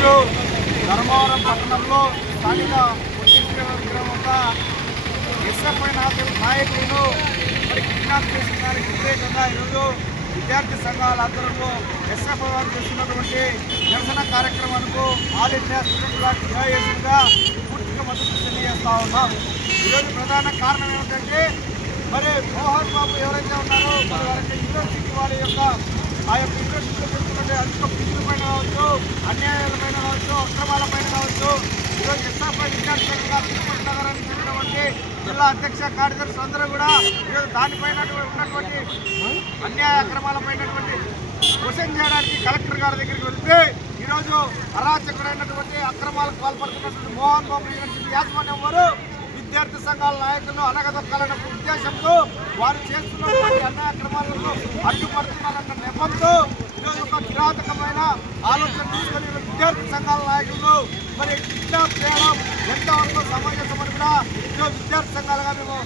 ఈరోజు ధర్మవరం పట్టణంలో స్థానిక విగ్రహం వద్ద ఎస్ఎఫ్ఐ నాయకులను మరి కిడ్నాప్ చేసిన దానికి వ్యతిరేకంగా ఈరోజు విద్యార్థి సంఘాల ఆధ్వర్యంలో ఎస్ఎఫ్ఐ వారు చేస్తున్నటువంటి నిరసన కార్యక్రమాలకు ఆల్ ఇండియా స్టూడెంట్ బ్లాక్ గా పూర్తిగా మద్దతు తెలియజేస్తా ఉన్నాం. ఈరోజు ప్రధాన కారణం ఏమిటంటే మరి మోహన్ బాబు ఎవరైతే ఉన్నారో మరి వారి యూనివర్సిటీ వారి యొక్క ఆ యొక్క యూనివర్సిటీలో పెడుతున్నటువంటి అధిక ఫీజుల పైన కావచ్చు, అన్యాయాల పైన కావచ్చు, అక్రమాల పైన కావచ్చు, ఈరోజు ఎస్ఎఫ్ఐ విద్యార్థి సంఘంగా తిరుపతి నగరానికి చెందినటువంటి జిల్లా అధ్యక్ష కార్యదర్శులు అందరూ కూడా ఈరోజు దానిపైన ఉన్నటువంటి అన్యాయ అక్రమాలపైన క్వశ్చన్ చేయడానికి కలెక్టర్ గారి దగ్గరికి వెళ్తే ఈరోజు అరాచకుడైనటువంటి అక్రమాలకు పాల్పడుతున్నటువంటి మోహన్ బాబు యూనివర్సిటీ యాజమాన్యం వారు విద్యార్థి సంఘాల నాయకులను అనగదొక్కాలన్న ఉద్దేశంతో వారు చేస్తున్నటువంటి అన్యాయ అక్రమాలను అడ్డుపడుతున్నారన్న నెపంతో ఈరోజు ఒక కిరాతకమైన ఆలోచన తీసుకొని విద్యార్థి సంఘాల నాయకులను మరి కిడ్నాప్ చేయడం ఎంతవరకు సమంజసమని కూడా ఈరోజు విద్యార్థి సంఘాలుగా మేము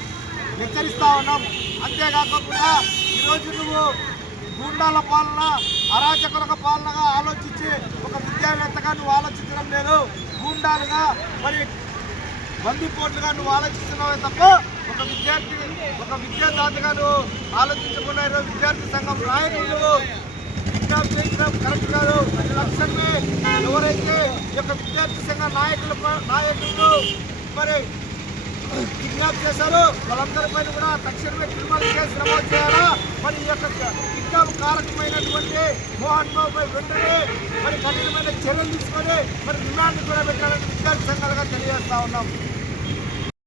హెచ్చరిస్తా ఉన్నాం. అంతేకాకుండా ఈరోజు నువ్వు గూండాల పాలన, అరాచకుల పాలనగా ఆలోచించి ఒక విద్యావేత్తగా నువ్వు ఆలోచించడం లేదు, గూండాలుగా మరి బందిపోట్లుగా నువ్వు ఆలోచిస్తున్నావే తప్ప ఒక విద్యాదాతగా నువ్వు ఆలోచించకుండా ఈరోజు విద్యార్థి సంఘం నాయకులు కిడ్నాప్ చేయడం కరెక్ట్ కాదు. లక్ష్యమే ఎవరైతే ఈ యొక్క విద్యార్థి సంఘ నాయకులు మరి కిడ్నాప్ చేశారో వాళ్ళందరిపైన కూడా తక్షణమే క్రిమినల్ కేసు నమోదు చేయాలా. మరి ఈ యొక్క కిడ్నాప్ కారకమైనటువంటి మోహన్ బాబుపై వెంటనే మరి కఠినమైన చర్యలు తీసుకొని మరి రిమాండ్ కూడా పెట్టాలని విద్యార్థి సంఘాలుగా తెలియజేస్తా ఉన్నాం.